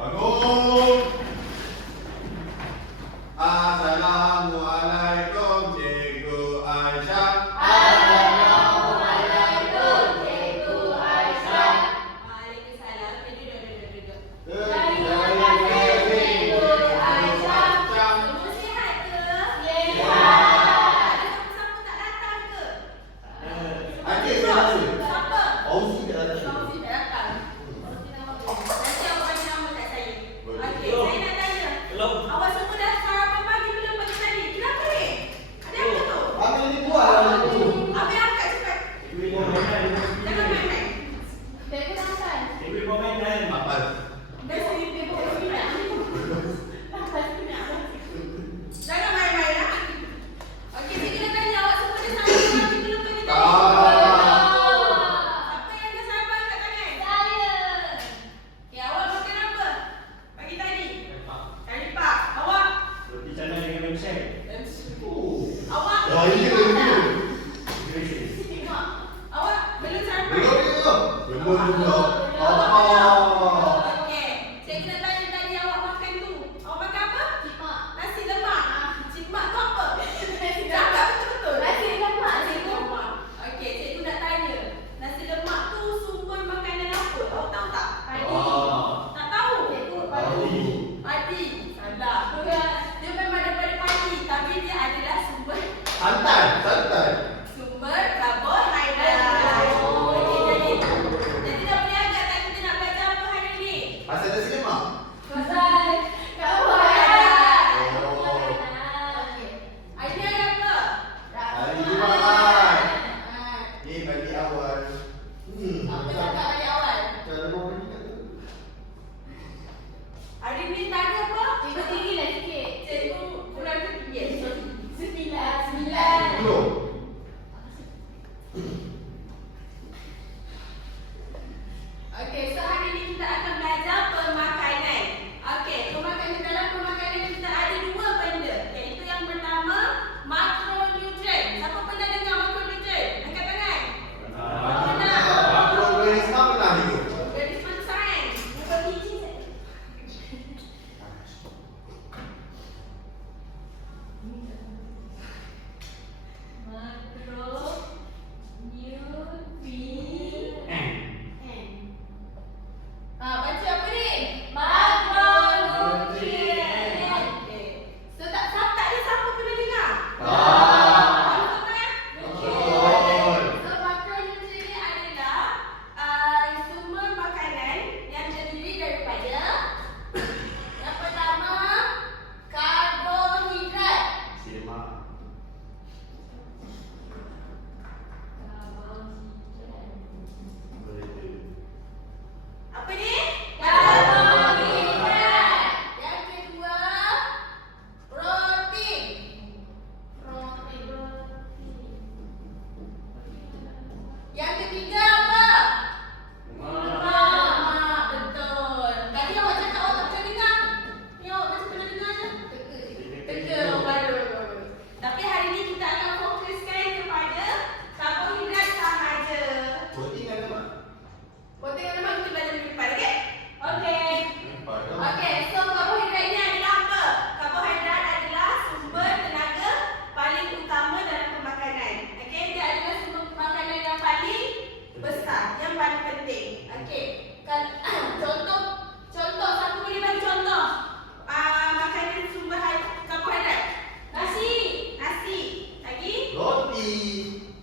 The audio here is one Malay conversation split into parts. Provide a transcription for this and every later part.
Bangun. Assalamualaikum Cikgu Aisyah. Assalamualaikum Cikgu Aisyah. Waalaikumsalam. Duduk. Terima kasih Cikgu Aisyah. Semua sihat ke? Ya. Ada siapa-siapa tak datang ke? Adik saya rasa. Siapa? Fauzi tak datang. Fauzi tak datang. Nanti awak bagi nama kat saya. Okey, Belum. saya nak tanya. Belum. Awak semua dah sarapan pagi belum pagi tadi? Kenapa ni? Ada apa tu? Abang ni buat lah tu. Apa yang angkat cepat? Cikgu ibu mainan. Jangan main-main. Cikgu Hasan. Cikgu ibu mainan. Apa? Biasa ni tengok kat sini. Hasan nak. Jangan main-main lah. Okey, cikgu nak tanya awak semua dah sarapan pagi belum pagi tadi? Tak. Siapa yang dah sarapan angkat tangan? Saya. Ya, awak makan apa? Pagi tadi? Kari pak. Awak? Roti canai dengan menceng. Awak? Ya, ini dia. Tengok. Awak belum sarapan? Belum juga. Apa? Okey. Cikgu nak tanya tadi awak makan tu. Awak makan apa? Cik Mak. Nasi lemak. Cik Mak tu apa? Nasi Cakap betul-betul. Nasi lemak, Nasi cikgu. lemak. Okey, cikgu nak tanya. Nasi lemak tu sumber makanan apa? Awak tahu tak? Tak tahu? Cikgu Padi. Padi. Salah. Dia memang daripada padi, tapi dia adalah sumber Santan. sumber karbohidrat. Oh. Okey, jadi dah boleh agak tak kita nak belajar apa hari ni? Pasal nasi lemak. Pasal kamu Okey. Hari ni ada apa? Hari Jumaat. Ah, Ni bagi awal. apa yang tak bagi awal? Cara mau pergi kat tu. Hari ni tak ada apa? Cikgu tinggilah sikit. Cikgu kurang ketinggian. Sembilan. Belum. Okey, so hari ni kita akan belajar pemakanan. Okey, pemakanan dalam pemakanan kita ada dua benda, iaitu yang pertama makronutrien. Siapa pernah dengar makronutrien? Angkat tangan. Makroorganisme pernah juga. Organisme tu sains. Bukan biji. Baca apa ni? Makronutrien. Okey. So tak ada siapa pernah dengar? Ah. Pernah? Betul. So makronutrien ni adalah sumber makanan yang terdiri daripada yang pertama karbohidrat. Lemak. Apa ni? Karbohidrat. Yang kedua protein. Yang ketiga apa? Lemak. Betul. Tadi awak cakap awak tak pernah dengar. Ni awak macam pernah dengar je. Teka. Baru. Tapi hari ni kita akan fokuskan kepada karbohidrat sahaja. Protein ada mak? Protein dan lemak kita belajar minggu depan, okey? Okey. Pada. Okey, so karbohidrat ini adalah apa? Karbohidrat adalah sumber tenaga paling utama dalam pemakanan. Okey, dia adalah sumber makanan yang paling besar, yang paling penting. Okey. Contoh siapa boleh bagi contoh? Makanan sumber karbohidrat. Nasi. Lagi? Roti.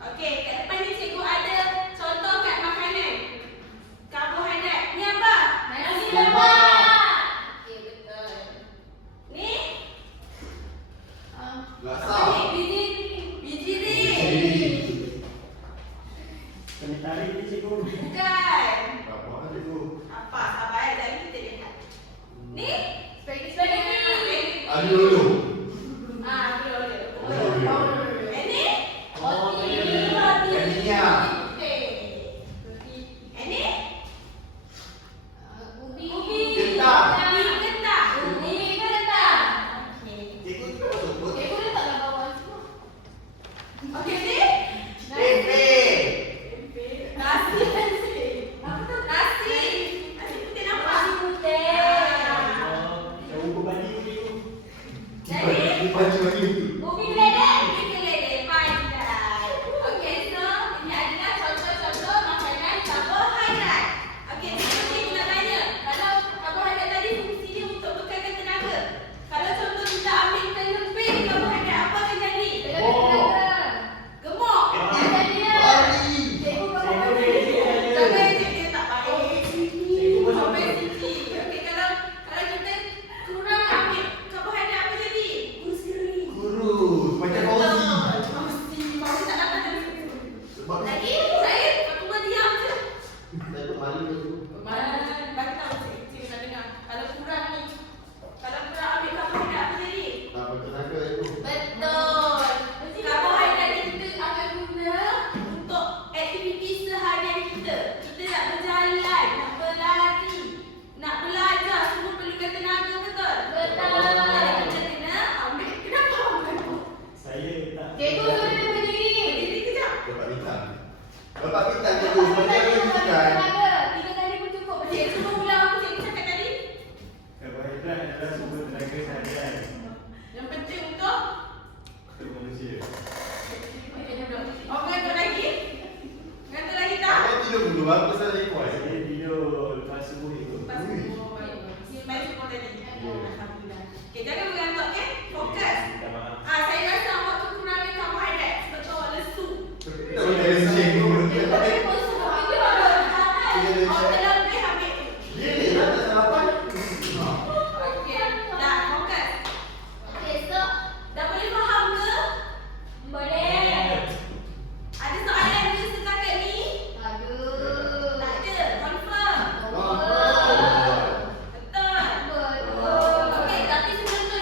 Okey, kat depan ni cikgu ada contoh kat makanan. Karbohidrat. Ni apa? Nasi lemak. Okey, betul. Ni? Laksa. Apa ni? Biji ring. Penitari ni cikgu. Bukan. Apa ada tu? Apa? Sabar sekejap kita lihat. Ni? Spaghetti. Ada dulu. Boleh. Boleh. Ini? Kania. Okey. Ini? Ubi. Kentang. Kentang. Ubi kentang. Okey. Cikgu tu apa tu? Cikgu letaklah bawah semua. Okey, ni? Tempe. Nasi. Apa tu? Nasi. Nasi putih nampak? Nasi putih. Alhamdulillah. Okay, jangan mengantuk, okay? Fokus. Minta maaf. Saya rasa awak kekurangan karbohidrat sebab tu awak lesu. Kita boleh ada cikgu. Awak terlebih ambil tu. Dia ni lah tak sarapan. Okey, dah fokus. Okay, so Dah boleh faham ke? boleh. Ada soalan ke setakat ni? Aduh. Tak ada, confirm. Betul. Betul. Betul. Okey, tapi sebelum tu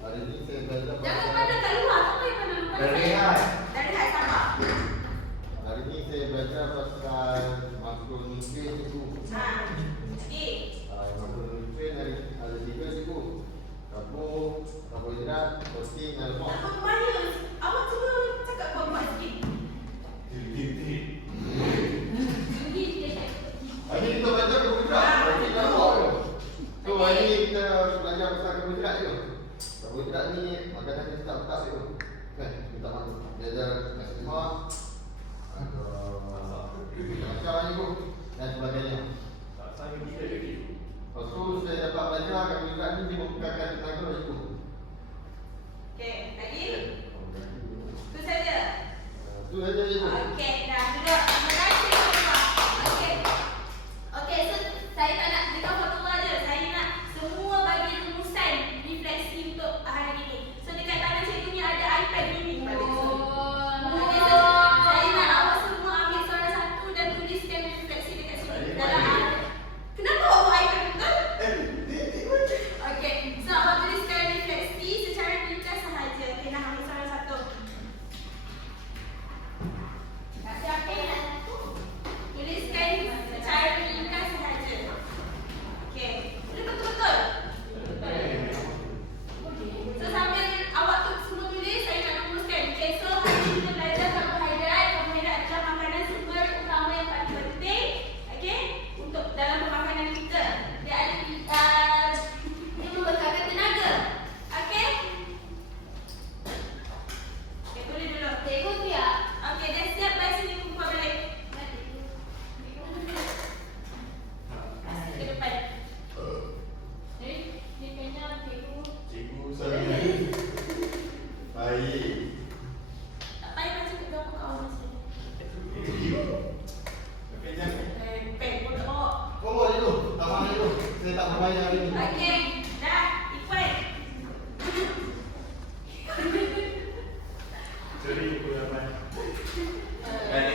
Hari ni saya belajar Jangan pandang kat luar, tak payah pandang luar. Dari rehat. Dari rehat, sabar. Hari ni saya belajar pasal makronutrien cikgu. Ha. Okey. Makronutrien ada 3 cikgu. Karbohidrat, protein dan lemak. Apa kemana? Awak cuba cakap kuat-kuat sikit. Hari ni kita belajar karbohidrat, protein dan lemak. So hari ni kita belajar pasal karbohidrat je. Karbohidrat ni makanan yang tak betul je. Kan? Kita makan. Belajar nasi lemak. Macam ni pun dan sebagainya. Tak sama kita lagi. Lepas tu saya dapat belajar karbohidrat ni dia membukakan tenaga cikgu. Okey, lagi? Itu saja. Itu saja cikgu. Okey, dah duduk. Terima kasih semua. Okey. Okey, so saya tak nak dekat Fatullah je. Saya nak semua bagi rumusan refleksi untuk hari ini. So dekat tangan cikgu ni ada iPad mini balik. Okey, so saya nak awak semua ambil soalan satu dan tuliskan refleksi dekat sini. Dalam kenapa awak buat iPad betul? Okey, so awak tuliskan refleksi secara ringkas sahaja. Okey, nak ambil soalan satu. Siapa yang nak satu? Tuliskan secara ringkas sahaja. Okey, ini betul-betul. So sambil awak tu semua tulis, saya nak rumuskan. Okey, so hari ni kita belajar karbohidrat. Karbohidrat adalah makanan sumber utama yang paling penting. Okey, untuk dalam pemakanan kita. Dia ada dia membekalkan tenaga. Okey? Okey, tulis dulu. Cikgu siap. Okey, dah siap baik sini kumpul balik. Ke depan. Ni kena cikgu. Cikgu saya. Baik. Tak payah baca ke berapa kau masa. Okey, jangan. Pen pun tak bawa. Bawa dulu. Tak mahal dulu. Saya tak berbayar hari ni. Okey, dah. Ikut. Jadi, aku dapat. Dan